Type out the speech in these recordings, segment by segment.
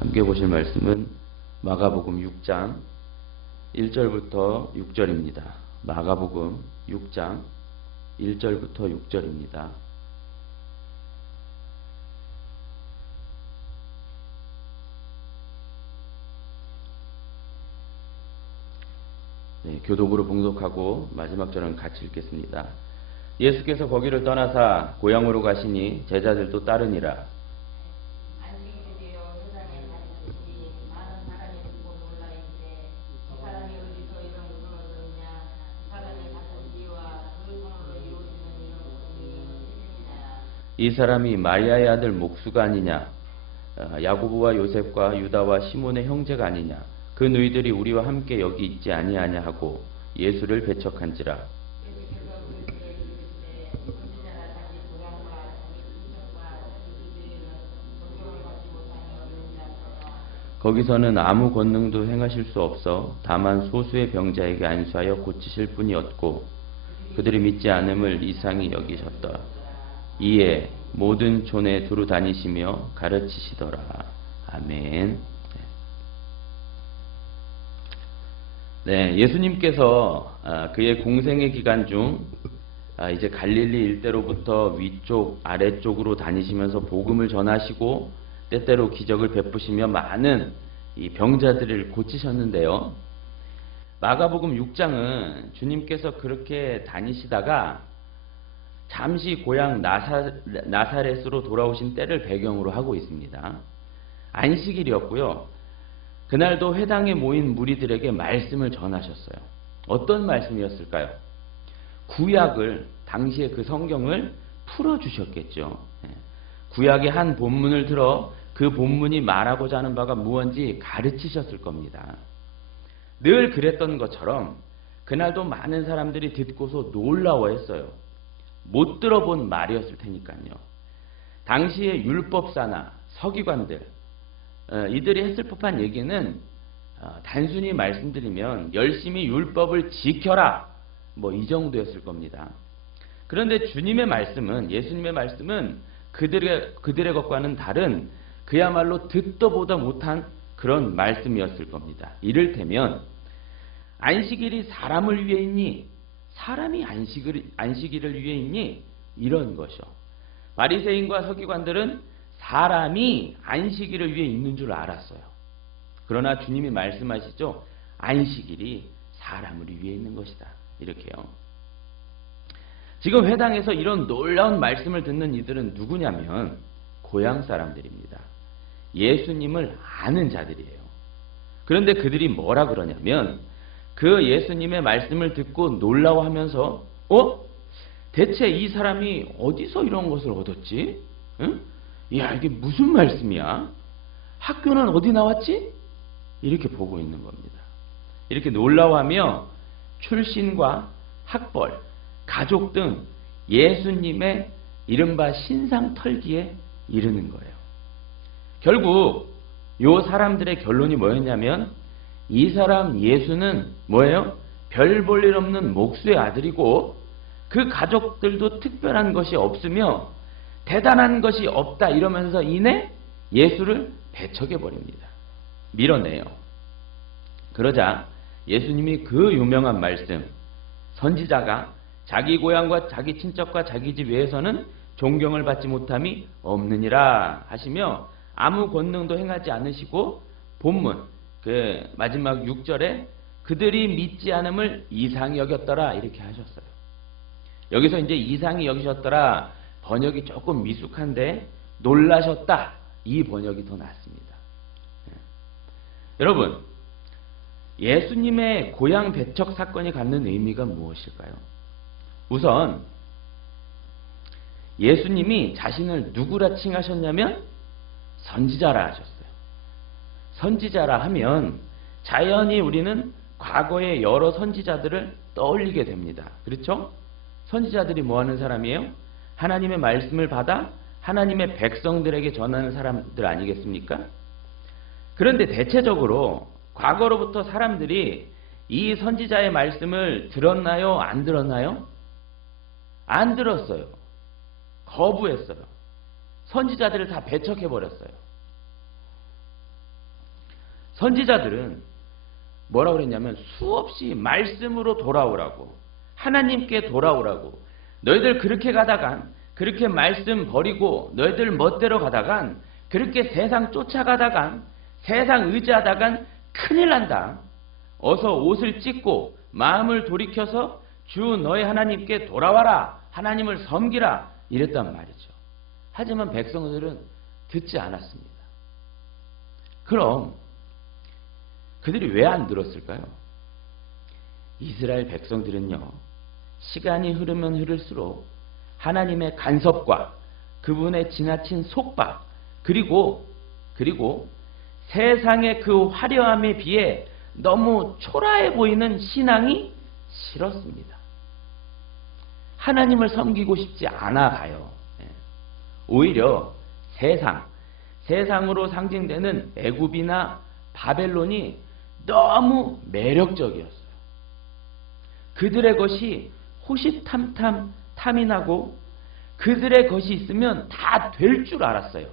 함께 보실 말씀은 마가복음 6장 1절부터 6절입니다. 마가복음 6장 1절부터 6절입니다. 교독으로 봉독하고 마지막 절은 같이 읽겠습니다. 예수께서 거기를 떠나사 고향으로 가시니 제자들도 따르니라. 이 사람이 마리아의 아들 목수가 아니냐, 야고보와 요셉과 유다와 시몬의 형제가 아니냐, 그 너희들이 우리와 함께 여기 있지 아니하냐 하고 예수를 배척한지라. 거기서는 아무 권능도 행하실 수 없어 다만 소수의 병자에게 안수하여 고치실 뿐이었고 그들이 믿지 않음을 이상히 여기셨더라. 이에 모든 촌에 두루 다니시며 가르치시더라. 아멘. 네, 예수님께서 그의 공생의 기간 중 이제 갈릴리 일대로부터 위쪽 아래쪽으로 다니시면서 복음을 전하시고 때때로 기적을 베푸시며 많은 이 병자들을 고치셨는데요. 마가복음 6장은 주님께서 그렇게 다니시다가 잠시 고향 나사렛으로 돌아오신 때를 배경으로 하고 있습니다. 안식일이었고요. 그날도 회당에 모인 무리들에게 말씀을 전하셨어요. 어떤 말씀이었을까요? 구약을, 당시의 그 성경을 풀어주셨겠죠. 구약의 한 본문을 들어 그 본문이 말하고자 하는 바가 무엇인지 가르치셨을 겁니다. 늘 그랬던 것처럼 그날도 많은 사람들이 듣고서 놀라워했어요. 못 들어본 말이었을 테니까요. 당시의 율법사나 서기관들, 이들이 했을 법한 얘기는 단순히 말씀드리면 열심히 율법을 지켜라, 뭐 이 정도였을 겁니다. 그런데 주님의 말씀은, 예수님의 말씀은 그들의 것과는 다른 그야말로 듣도 보다 못한 그런 말씀이었을 겁니다. 이를테면 안식일이 사람을 위해 있니? 사람이 안식일을 위해 있니? 이런 것이요. 바리새인과 서기관들은 사람이 안식일을 위해 있는 줄 알았어요. 그러나 주님이 말씀하시죠. 안식일이 사람을 위해 있는 것이다. 이렇게요. 지금 회당에서 이런 놀라운 말씀을 듣는 이들은 누구냐면 고향 사람들입니다. 예수님을 아는 자들이에요. 그런데 그들이 뭐라 그러냐면 그 예수님의 말씀을 듣고 놀라워하면서 대체 이 사람이 어디서 이런 것을 얻었지? 응? 야, 이게 무슨 말씀이야? 학교는 어디 나왔지? 이렇게 보고 있는 겁니다. 이렇게 놀라워하며 출신과 학벌, 가족 등 예수님의 이른바 신상 털기에 이르는 거예요. 결국 이 사람들의 결론이 뭐였냐면 이 사람 예수는 뭐예요? 별 볼 일 없는 목수의 아들이고 그 가족들도 특별한 것이 없으며 대단한 것이 없다 이러면서 이내 예수를 배척해버립니다. 밀어내요. 그러자 예수님이 그 유명한 말씀, 선지자가 자기 고향과 자기 친척과 자기 집 외에서는 존경을 받지 못함이 없느니라 하시며 아무 권능도 행하지 않으시고 본문 그 마지막 6절에 그들이 믿지 않음을 이상히 여겼더라 이렇게 하셨어요. 여기서 이제 이상히 여기셨더라 번역이 조금 미숙한데 놀라셨다 이 번역이 더 낫습니다. 여러분, 예수님의 고향 배척 사건이 갖는 의미가 무엇일까요? 우선 예수님이 자신을 누구라 칭하셨냐면 선지자라 하셨어요. 선지자라 하면 자연히 우리는 과거의 여러 선지자들을 떠올리게 됩니다. 그렇죠? 선지자들이 뭐 하는 사람이에요? 하나님의 말씀을 받아 하나님의 백성들에게 전하는 사람들 아니겠습니까? 그런데 대체적으로 과거로부터 사람들이 이 선지자의 말씀을 들었나요? 안 들었나요? 안 들었어요. 거부했어요. 선지자들을 다 배척해버렸어요. 선지자들은 뭐라고 그랬냐면 수없이 말씀으로 돌아오라고, 하나님께 돌아오라고, 너희들 그렇게 가다간, 그렇게 말씀 버리고 너희들 멋대로 가다간, 그렇게 세상 쫓아가다간, 세상 의지하다간 큰일 난다. 어서 옷을 찢고 마음을 돌이켜서 주 너희 하나님께 돌아와라. 하나님을 섬기라. 이랬단 말이죠. 하지만 백성들은 듣지 않았습니다. 그럼 그들이 왜 안 들었을까요? 이스라엘 백성들은요, 시간이 흐르면 흐를수록 하나님의 간섭과 그분의 지나친 속박, 그리고 세상의 그 화려함에 비해 너무 초라해 보이는 신앙이 싫었습니다. 하나님을 섬기고 싶지 않아 가요. 오히려 세상으로 상징되는 애굽이나 바벨론이 너무 매력적이었어요. 그들의 것이 호시탐탐 나고 그들의 것이 있으면 다 될 줄 알았어요.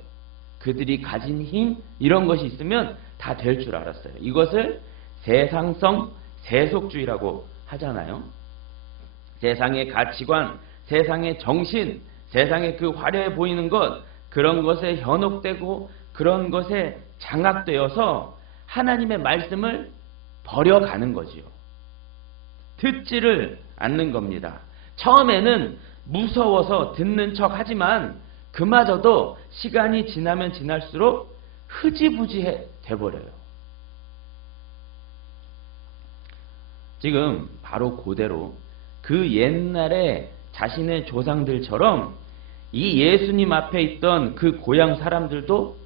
그들이 가진 힘 이런 것이 있으면 다 될 줄 알았어요. 이것을 세상성 세속주의라고 하잖아요. 세상의 가치관, 세상의 정신, 세상의 그 화려해 보이는 것, 그런 것에 현혹되고 그런 것에 장악되어서 하나님의 말씀을 버려가는 거지요. 듣지를 않는 겁니다. 처음에는 무서워서 듣는 척 하지만 그마저도 시간이 지나면 지날수록 흐지부지 돼버려요. 지금 바로 그대로 그 옛날에 자신의 조상들처럼 이 예수님 앞에 있던 그 고향 사람들도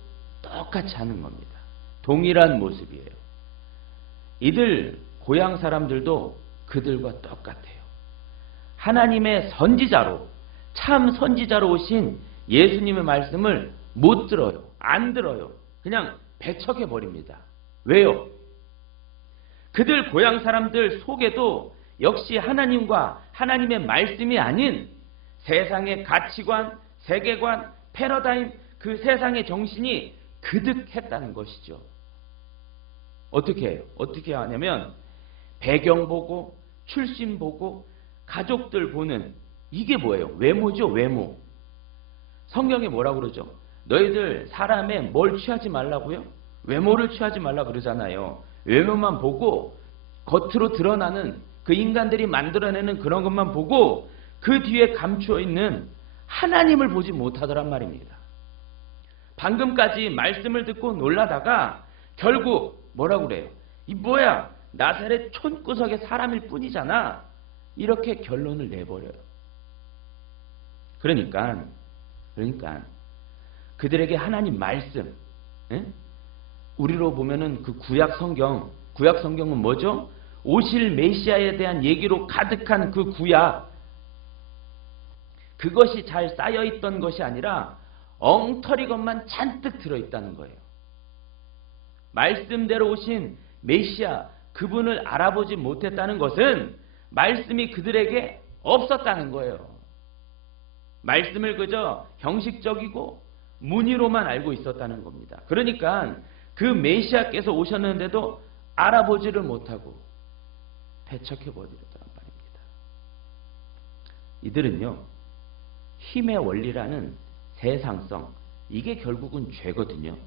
똑같이 하는 겁니다. 동일한 모습이에요. 이들 고향 사람들도 그들과 똑같아요. 하나님의 선지자로, 참 선지자로 오신 예수님의 말씀을 못 들어요. 안 들어요. 그냥 배척해 버립니다. 왜요? 그들 고향 사람들 속에도 역시 하나님과 하나님의 말씀이 아닌 세상의 가치관, 세계관, 패러다임, 그 세상의 정신이 그득했다는 것이죠. 어떻게 해요? 어떻게 하냐면 배경 보고 출신 보고 가족들 보는, 이게 뭐예요? 외모죠, 외모. 성경에 뭐라고 그러죠? 너희들 사람의 뭘 취하지 말라고요? 외모를 취하지 말라 그러잖아요. 외모만 보고 겉으로 드러나는 그 인간들이 만들어내는 그런 것만 보고 그 뒤에 감추어 있는 하나님을 보지 못하더란 말입니다. 방금까지 말씀을 듣고 놀라다가 결국 뭐라고 그래요? 이 뭐야? 나사렛 촌구석의 사람일 뿐이잖아. 이렇게 결론을 내버려요. 그러니까 그들에게 하나님 말씀, 우리로 보면은 그 구약 성경은 뭐죠? 오실 메시아에 대한 얘기로 가득한 그 구약, 그것이 잘 쌓여있던 것이 아니라 엉터리 것만 잔뜩 들어있다는 거예요. 말씀대로 오신 메시아, 그분을 알아보지 못했다는 것은 말씀이 그들에게 없었다는 거예요. 말씀을 그저 형식적이고 문의로만 알고 있었다는 겁니다. 그러니까 그 메시아께서 오셨는데도 알아보지를 못하고 배척해버리더란 말입니다. 이들은요, 힘의 원리라는 세상성, 이게 결국은 죄거든요.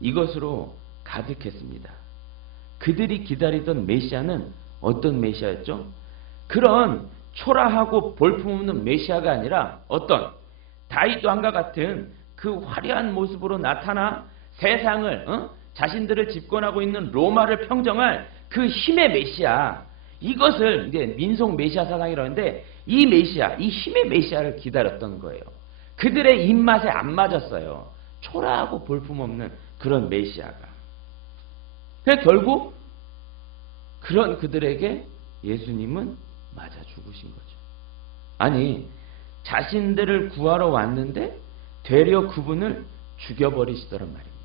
이것으로 가득했습니다. 그들이 기다리던 메시아는 어떤 메시아였죠? 그런 초라하고 볼품없는 메시아가 아니라 어떤 다윗 왕과 같은 그 화려한 모습으로 나타나 세상을, 자신들을 집권하고 있는 로마를 평정할 그 힘의 메시아, 이것을 이제 민속 메시아 사상이라고 하는데, 이 메시아, 이 힘의 메시아를 기다렸던 거예요. 그들의 입맛에 안 맞았어요. 초라하고 볼품없는 그런 메시아가. 그래서 결국 그런 그들에게 예수님은 맞아 죽으신 거죠. 아니, 자신들을 구하러 왔는데 되려 그분을 죽여버리시더란 말입니다.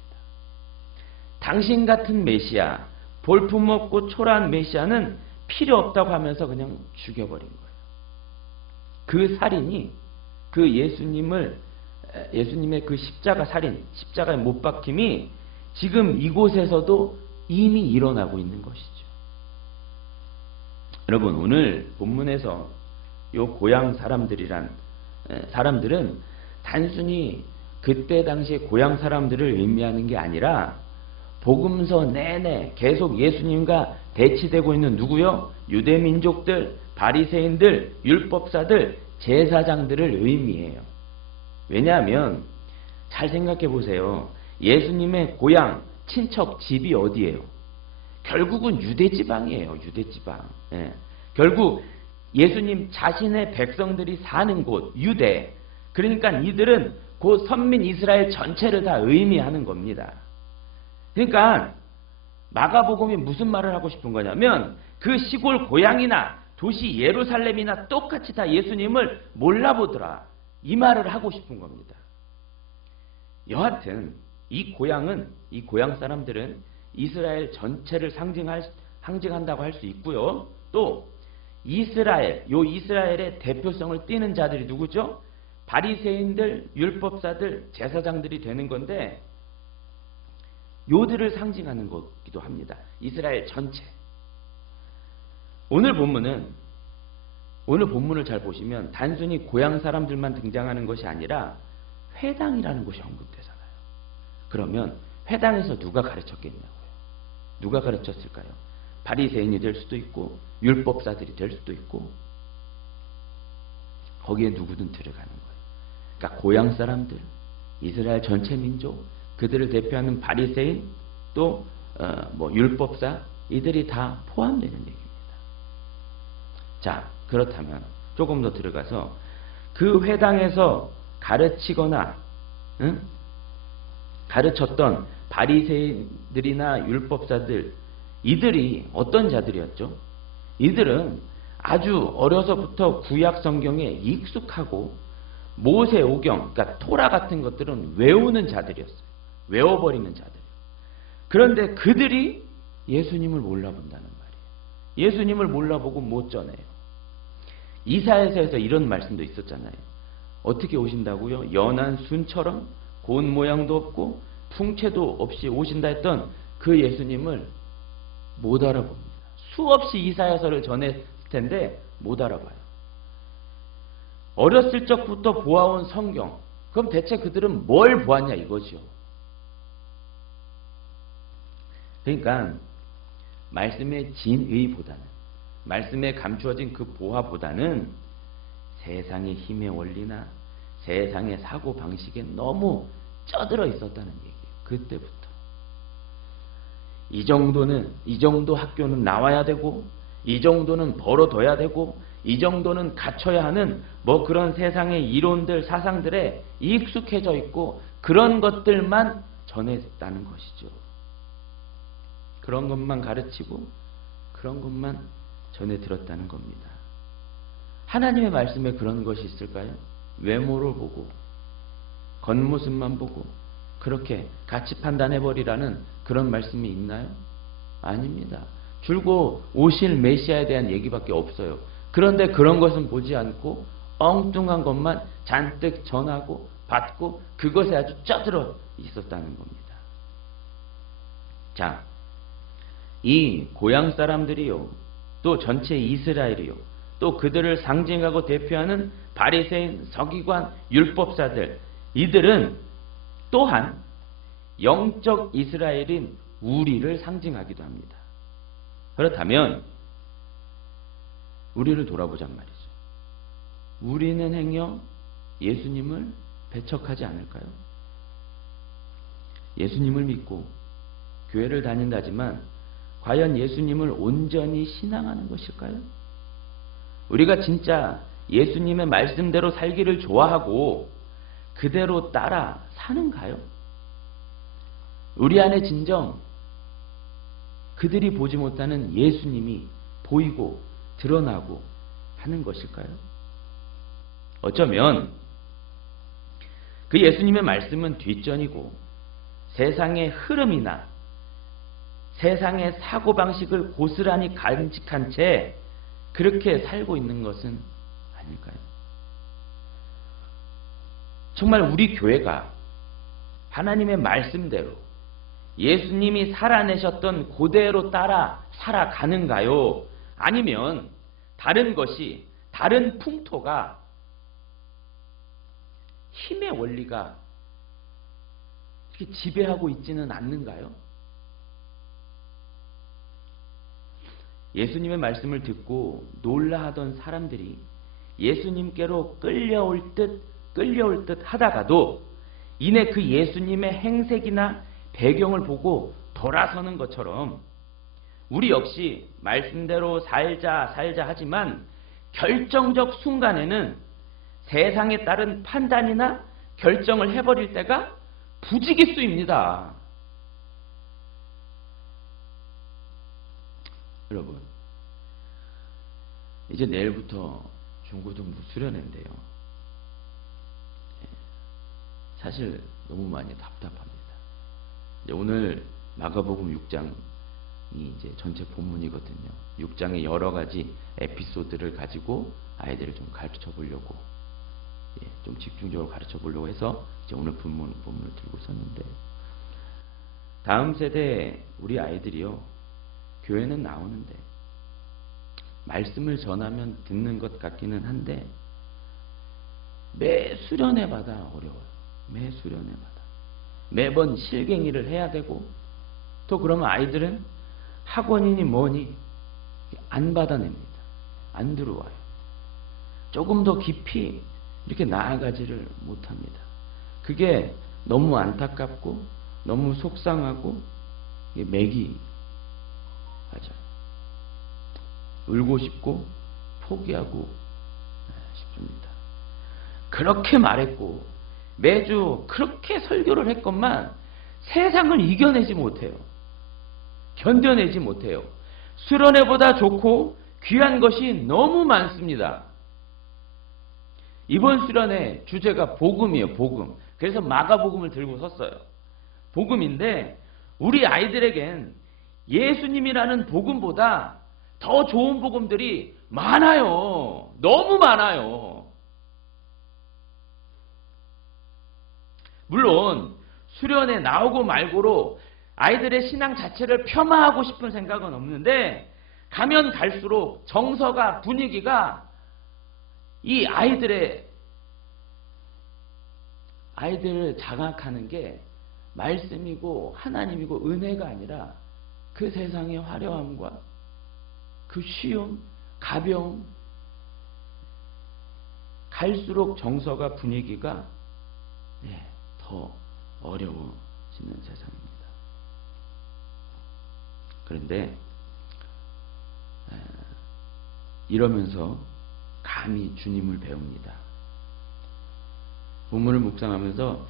당신 같은 메시아, 볼품없고 초라한 메시아는 필요 없다고 하면서 그냥 죽여버린 거예요. 그 살인이 그 예수님의 그 십자가의 못 박힘이 지금 이곳에서도 이미 일어나고 있는 것이죠. 여러분, 오늘 본문에서 요 고향 사람들은 단순히 그때 당시에 고향 사람들을 의미하는 게 아니라 복음서 내내 계속 예수님과 대치되고 있는 누구요? 유대민족들, 바리새인들, 율법사들, 제사장들을 의미해요. 왜냐하면 잘 생각해 보세요. 예수님의 고향, 친척, 집이 어디예요? 결국은 유대지방이에요. 유대지방. 예. 결국 예수님 자신의 백성들이 사는 곳, 유대. 그러니까 이들은 그 선민 이스라엘 전체를 다 의미하는 겁니다. 그러니까 마가복음이 무슨 말을 하고 싶은 거냐면 그 시골 고향이나 도시 예루살렘이나 똑같이 다 예수님을 몰라보더라. 이 말을 하고 싶은 겁니다. 여하튼 이 고향 사람들은 이스라엘 전체를 상징한다고 할 수 있고요. 또 이스라엘의 대표성을 띠는 자들이 누구죠? 바리새인들, 율법사들, 제사장들이 되는 건데 요들을 상징하는 거기도 합니다. 이스라엘 전체. 오늘 본문을 잘 보시면 단순히 고향 사람들만 등장하는 것이 아니라 회당이라는 곳이 언급되잖아요. 그러면 회당에서 누가 가르쳤겠냐고요. 누가 가르쳤을까요? 바리새인이 될 수도 있고 율법사들이 될 수도 있고 거기에 누구든 들어가는 거예요. 그러니까 고향 사람들, 이스라엘 전체 민족, 그들을 대표하는 바리새인, 또 율법사, 이들이 다 포함되는 얘기입니다. 자, 그렇다면 조금 더 들어가서 그 회당에서 가르치거나 가르쳤던 바리새인들이나 율법사들, 이들이 어떤 자들이었죠? 이들은 아주 어려서부터 구약 성경에 익숙하고 모세오경, 그러니까 토라 같은 것들은 외우는 자들이었어요. 외워버리는 자들. 그런데 그들이 예수님을 몰라본다는 말이에요. 예수님을 몰라보고 못 전해요. 이사야서에서 이런 말씀도 있었잖아요. 어떻게 오신다고요? 연한 순처럼 고운 모양도 없고 풍채도 없이 오신다 했던 그 예수님을 못 알아봅니다. 수없이 이사야서를 전했을 텐데 못 알아봐요. 어렸을 적부터 보아온 성경, 그럼 대체 그들은 뭘 보았냐 이거죠. 그러니까 말씀의 진의보다는, 말씀에 감추어진 그 보화보다는 세상의 힘의 원리나 세상의 사고방식에 너무 쩌들어 있었다는 얘기예요. 그때부터. 이 정도 학교는 나와야 되고, 이 정도는 벌어둬야 되고, 이 정도는 갖춰야 하는 그런 세상의 이론들, 사상들에 익숙해져 있고 그런 것들만 전했다는 것이죠. 그런 것만 가르치고 그런 것만 전해 들었다는 겁니다. 하나님의 말씀에 그런 것이 있을까요? 외모를 보고 겉모습만 보고 그렇게 가치 판단해버리라는 그런 말씀이 있나요? 아닙니다. 줄곧 오실 메시아에 대한 얘기밖에 없어요. 그런데 그런 것은 보지 않고 엉뚱한 것만 잔뜩 전하고 받고 그것에 아주 쩌들어 있었다는 겁니다. 자, 이 고향 사람들이요, 또 전체 이스라엘이요, 또 그들을 상징하고 대표하는 바리새인, 서기관, 율법사들, 이들은 또한 영적 이스라엘인 우리를 상징하기도 합니다. 그렇다면 우리를 돌아보잔 말이죠. 우리는 행여 예수님을 배척하지 않을까요? 예수님을 믿고 교회를 다닌다지만 과연 예수님을 온전히 신앙하는 것일까요? 우리가 진짜 예수님의 말씀대로 살기를 좋아하고 그대로 따라 사는가요? 우리 안에 진정 그들이 보지 못하는 예수님이 보이고 드러나고 하는 것일까요? 어쩌면 그 예수님의 말씀은 뒷전이고 세상의 흐름이나 세상의 사고방식을 고스란히 간직한 채 그렇게 살고 있는 것은 아닐까요? 정말 우리 교회가 하나님의 말씀대로 예수님이 살아내셨던 그대로 따라 살아가는가요? 아니면 다른 것이, 다른 풍토가, 힘의 원리가 이렇게 지배하고 있지는 않는가요? 예수님의 말씀을 듣고 놀라하던 사람들이 예수님께로 끌려올 듯 하다가도 이내 그 예수님의 행색이나 배경을 보고 돌아서는 것처럼 우리 역시 말씀대로 살자 하지만 결정적 순간에는 세상에 따른 판단이나 결정을 해버릴 때가 부지기수입니다. 여러분, 이제 내일부터 중고등부 수련회인데요. 사실 너무 많이 답답합니다. 오늘 마가복음 6장이 이제 전체 본문이거든요. 6장의 여러 가지 에피소드를 가지고 아이들을 좀 가르쳐 보려고, 좀 집중적으로 가르쳐 보려고 해서 이제 오늘 본문을 들고 섰는데, 다음 세대 우리 아이들이요, 교회는 나오는데 말씀을 전하면 듣는 것 같기는 한데 매 수련회마다 어려워요. 매 수련회마다 매번 실갱이를 해야 되고, 또 그러면 아이들은 학원이니 뭐니 안 받아냅니다. 안 들어와요. 조금 더 깊이 이렇게 나아가지를 못합니다. 그게 너무 안타깝고 너무 속상하고 맥이 맞아요. 울고 싶고 포기하고 싶습니다. 그렇게 말했고 매주 그렇게 설교를 했건만 세상을 이겨내지 못해요. 견뎌내지 못해요. 수련회보다 좋고 귀한 것이 너무 많습니다. 이번 수련회 주제가 복음이에요. 복음. 그래서 마가복음을 들고 섰어요. 복음인데 우리 아이들에겐 예수님이라는 복음보다 더 좋은 복음들이 많아요. 너무 많아요. 물론 수련회 나오고 말고로 아이들의 신앙 자체를 폄하하고 싶은 생각은 없는데, 가면 갈수록 정서가, 분위기가 이 아이들을 장악하는 게 말씀이고 하나님이고 은혜가 아니라 그 세상의 화려함과 그 쉬움, 가벼움, 갈수록 정서가, 분위기가 더 어려워지는 세상입니다. 그런데 이러면서 감히 주님을 배웁니다. 본문을 묵상하면서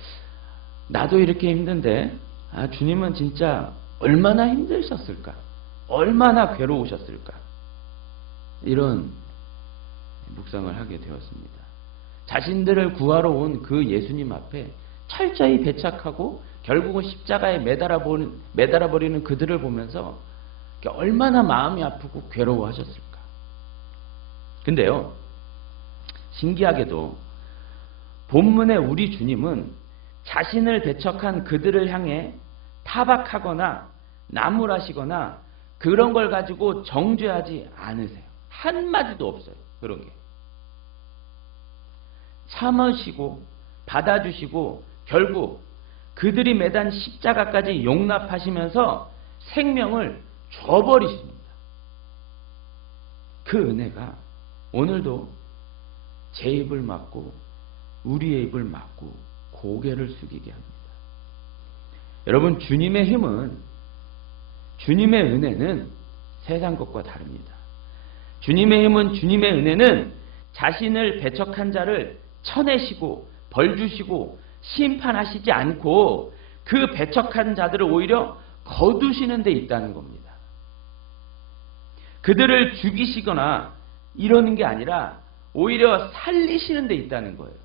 나도 이렇게 힘든데 주님은 진짜 얼마나 힘드셨을까? 얼마나 괴로우셨을까? 이런 묵상을 하게 되었습니다. 자신들을 구하러 온 그 예수님 앞에 철저히 배척하고 결국은 십자가에 매달아버리는 그들을 보면서 얼마나 마음이 아프고 괴로워하셨을까. 근데요, 신기하게도 본문의 우리 주님은 자신을 배척한 그들을 향해 타박하거나 나무라시거나 그런 걸 가지고 정죄하지 않으세요. 한마디도 없어요. 그런 게. 참으시고 받아주시고 결국 그들이 매단 십자가까지 용납하시면서 생명을 줘버리십니다. 그 은혜가 오늘도 제 입을 막고 우리의 입을 막고 고개를 숙이게 합니다. 여러분, 주님의 힘은, 주님의 은혜는 세상 것과 다릅니다. 주님의 힘은, 주님의 은혜는 자신을 배척한 자를 쳐내시고 벌 주시고 심판하시지 않고 그 배척한 자들을 오히려 거두시는 데 있다는 겁니다. 그들을 죽이시거나 이러는 게 아니라 오히려 살리시는 데 있다는 거예요.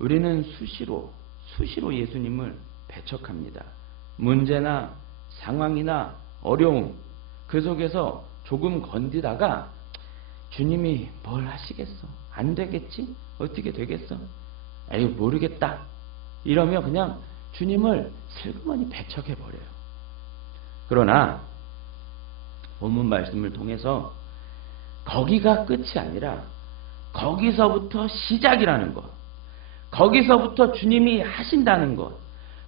우리는 수시로 예수님을 배척합니다. 문제나 상황이나 어려움, 그 속에서 조금 건디다가 주님이 뭘 하시겠어? 안 되겠지? 어떻게 되겠어? 에이, 모르겠다. 이러며 그냥 주님을 슬그머니 배척해 버려요. 그러나 본문 말씀을 통해서 거기가 끝이 아니라 거기서부터 시작이라는 것, 거기서부터 주님이 하신다는 것,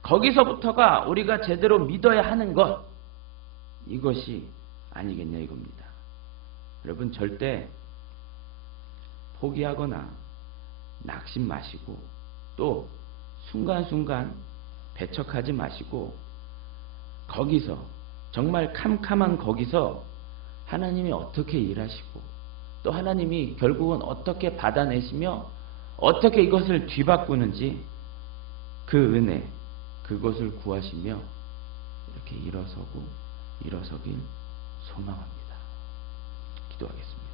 거기서부터가 우리가 제대로 믿어야 하는 것, 이것이 아니겠냐 이겁니다. 여러분, 절대 포기하거나 낙심 마시고 또 순간순간 배척하지 마시고 거기서, 정말 캄캄한 거기서 하나님이 어떻게 일하시고 또 하나님이 결국은 어떻게 받아내시며 어떻게 이것을 뒤바꾸는지 그 은혜, 그것을 구하시며 이렇게 일어서길 소망합니다. 기도하겠습니다.